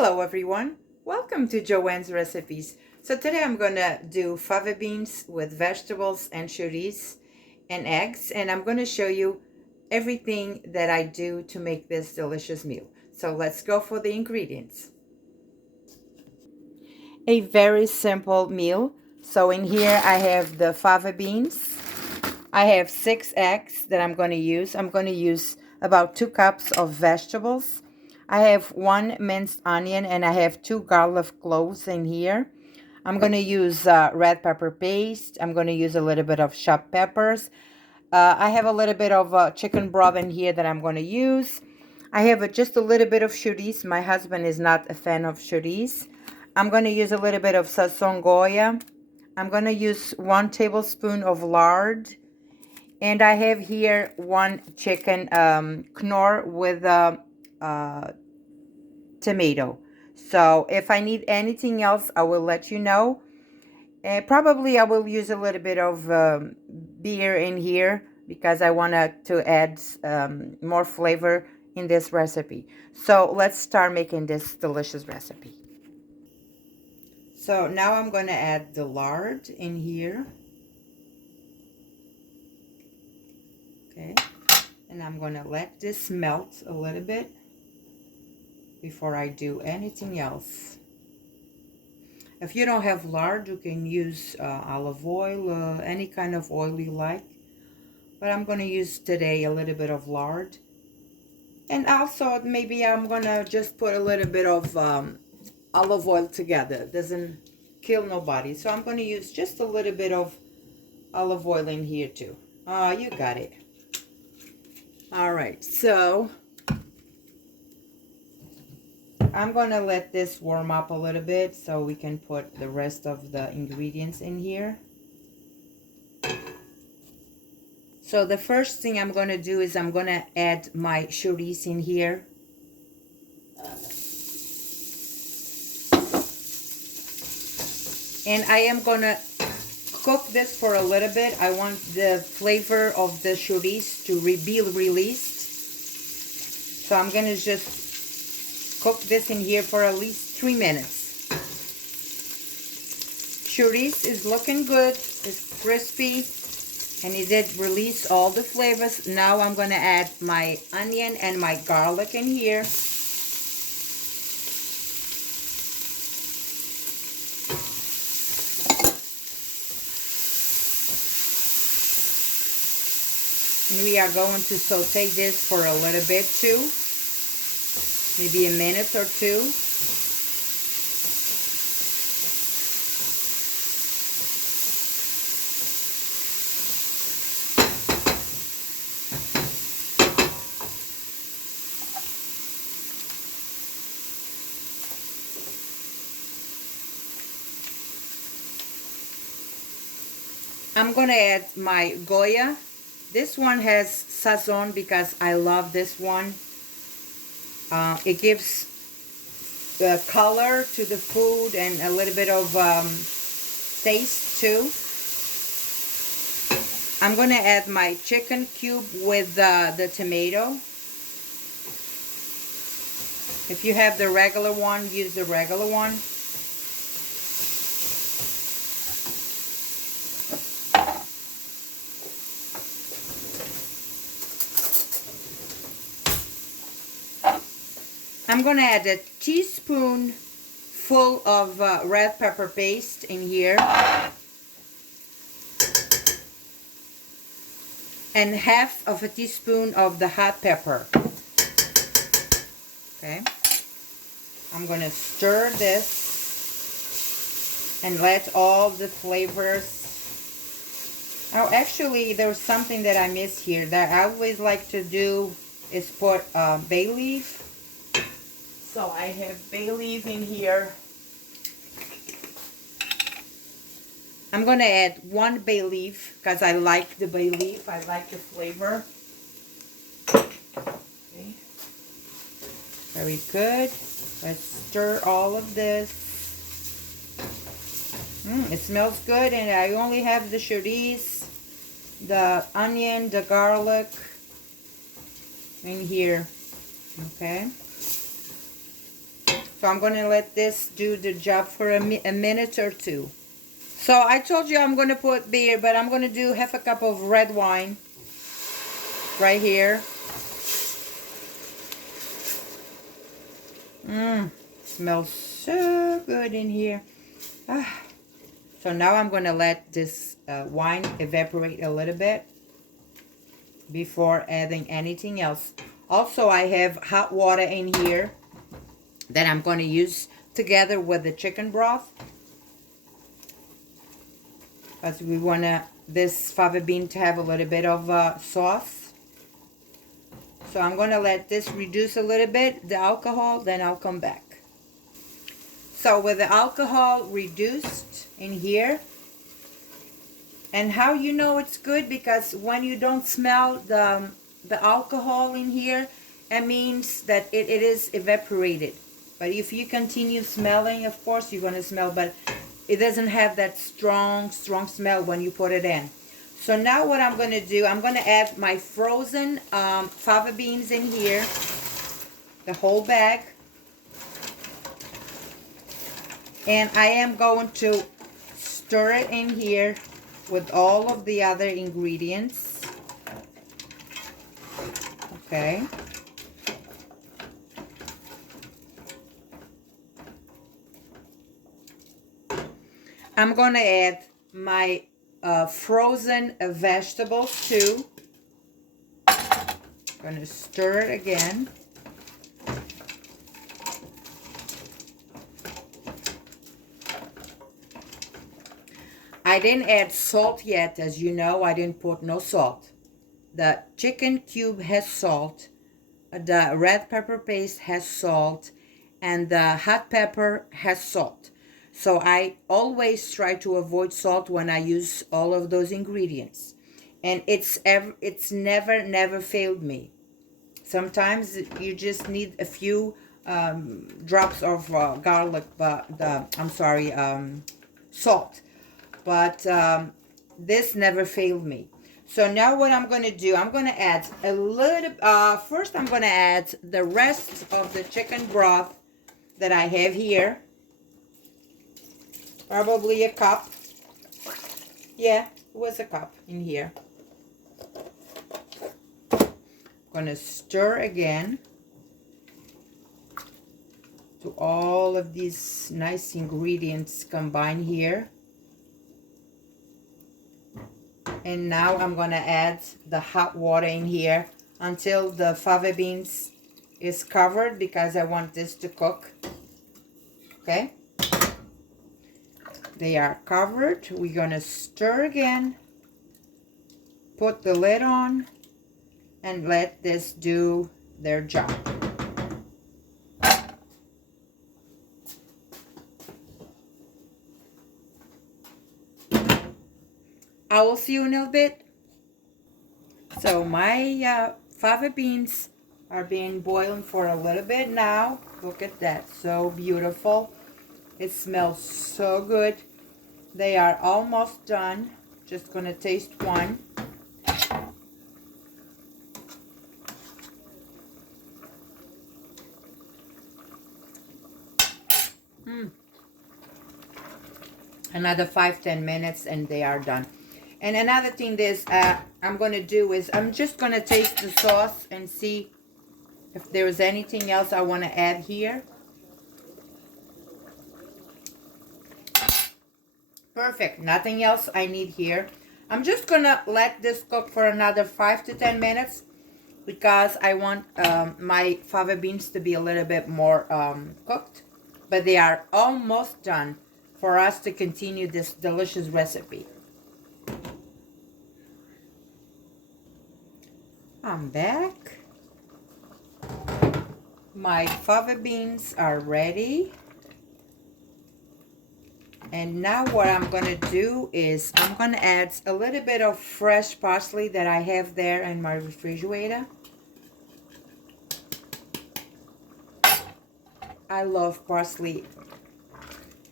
Hello everyone, welcome to Joanne's Recipes. So today I'm gonna do fava beans with vegetables and chourico and eggs, and I'm gonna show you everything that I do to make this delicious meal. So let's go for the ingredients. A very simple meal. So in here I have the fava beans. I have 6 eggs that I'm going to use. I'm going to use about 2 cups of vegetables. I have 1 minced onion and I have 2 garlic cloves in here. I'm going to use red pepper paste. I'm going to use a little bit of chopped peppers. I have a little bit of chicken broth in here that I'm going to use. I have just a little bit of chourico. My husband is not a fan of chourico. I'm going to use a little bit of sazon goya. I'm going to use 1 tablespoon of lard. And I have here 1 chicken knorr with a tomato. So if I need anything else, I will let you know. Probably I will use a little bit of beer in here because I want to add more flavor in this recipe. So let's start making this delicious recipe. So now I'm going to add the lard in here. Okay. And I'm going to let this melt a little bit before I do anything else. If you don't have lard, you can use olive oil, any kind of oil you like. But I'm going to use today a little bit of lard. And also maybe I'm going to just put a little bit of olive oil together. It doesn't kill nobody. So I'm going to use just a little bit of olive oil in here too. Oh, you got it. All right, so I'm going to let this warm up a little bit so we can put the rest of the ingredients in here. So the first thing I'm going to do is I'm going to add my chourico in here. And I am going to cook this for a little bit. I want the flavor of the chourico to be released. So I'm going to just cook this in here for at least 3 minutes. Chourico is looking good. It's crispy. And it did release all the flavors. Now I'm going to add my onion and my garlic in here. And we are going to saute this for a little bit too. Maybe a minute or two. I'm going to add my goya. This one has sazon because I love this one. It gives the color to the food and a little bit of taste too. I'm going to add my chicken cube with the tomato. If you have the regular one, use the regular one. I'm going to add a teaspoon full of red pepper paste in here. And half of a teaspoon of the hot pepper. Okay. I'm going to stir this and let all the flavors. Oh, actually, there's something that I missed here that I always like to do is put bay leaf. So I have bay leaf in here. I'm going to add 1 bay leaf because I like the bay leaf. I like the flavor. Okay. Very good. Let's stir all of this. It smells good, and I only have the chourico, the onion, the garlic in here. Okay. So I'm gonna let this do the job for a minute or two. So I told you I'm gonna put beer, but I'm gonna do half a cup of red wine right here. Smells so good in here. Ah. So now I'm gonna let this wine evaporate a little bit before adding anything else. Also, I have hot water in here that I'm gonna use together with the chicken broth, because we want this fava bean to have a little bit of sauce. So I'm going to let this reduce a little bit, the alcohol, then I'll come back. So with the alcohol reduced in here, and how you know it's good, because when you don't smell the alcohol in here, it means that it is evaporated. But if you continue smelling, of course you're going to smell, but it doesn't have that strong smell when you put it in. So now what I'm going to do, I'm going to add my frozen fava beans in here, the whole bag. And I am going to stir it in here with all of the other ingredients. Okay. I'm going to add my frozen vegetables too. I'm going to stir it again. I didn't add salt yet, as you know. I didn't put no salt. The chicken cube has salt. The red pepper paste has salt. And the hot pepper has salt. So I always try to avoid salt when I use all of those ingredients. And it's never failed me. Sometimes you just need a few drops of garlic, salt. But this never failed me. So now what I'm going to do, I'm going to add a little, first I'm going to add the rest of the chicken broth that I have here. Probably a cup. Yeah, it was a cup in here. I'm going to stir again to all of these nice ingredients combined here. And now I'm going to add the hot water in here until the fava beans is covered, because I want this to cook. Okay? They are covered. We're going to stir again. Put the lid on and let this do their job. I will see you in a little bit. So my fava beans are being boiled for a little bit now. Look at that, so beautiful. It smells so good. They are almost done. Just gonna taste one. Another 5-10 minutes and they are done. And another thing this I'm gonna do is I'm just gonna taste the sauce and see if there's anything else I want to add here. Perfect. Nothing else I need here. I'm just gonna let this cook for another 5 to 10 minutes because I want my fava beans to be a little bit more cooked. But they are almost done for us to continue this delicious recipe. I'm back. My fava beans are ready. And now what I'm going to do is I'm going to add a little bit of fresh parsley that I have there in my refrigerator. I love parsley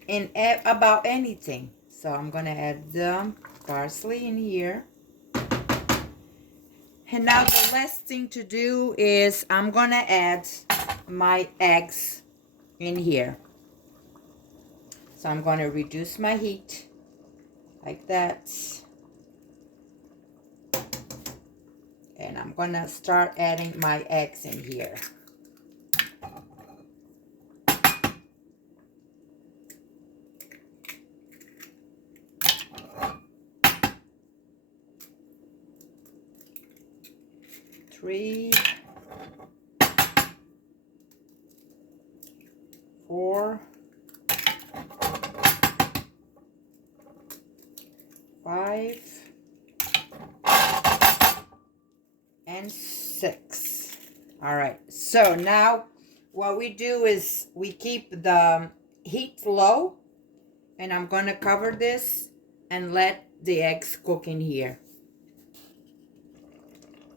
in about anything. So I'm going to add the parsley in here. And now the last thing to do is I'm going to add my eggs in here. So I'm going to reduce my heat like that. And I'm going to start adding my eggs in here. Three, 4, 5, and 6. All right, so now what we do is we keep the heat low, and I'm going to cover this and let the eggs cook in here.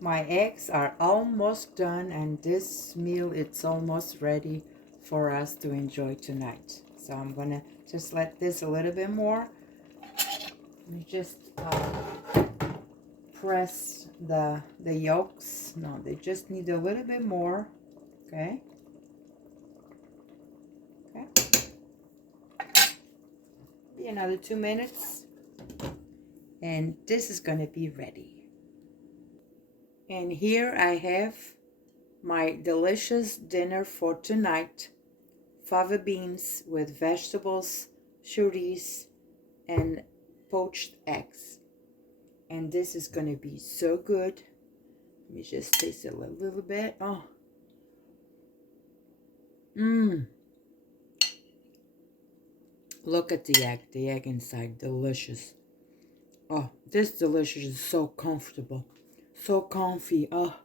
My eggs are almost done, and this meal it's almost ready for us to enjoy tonight. So I'm going to just let this a little bit more. Let me just press the yolks. No, they just need a little bit more. Okay. Okay. Be another 2 minutes, and this is going to be ready. And here I have my delicious dinner for tonight. Fava beans with vegetables, chorizo, and poached eggs. And this is going to be so good. Let me just taste it a little bit. Oh. Look at the egg inside, delicious. Oh, this delicious is so comfortable, so comfy. Oh,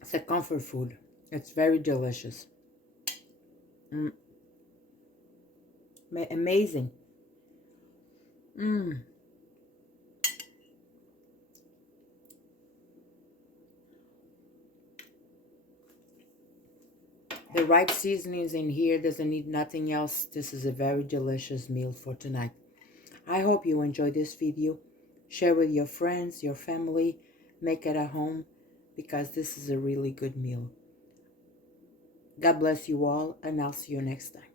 it's a comfort food. It's very delicious. Amazing. The right seasonings in here, doesn't need nothing else. This is a very delicious meal for tonight. I hope you enjoyed this video. Share with your friends, your family. Make it at home, because this is a really good meal. God bless you all, and I'll see you next time.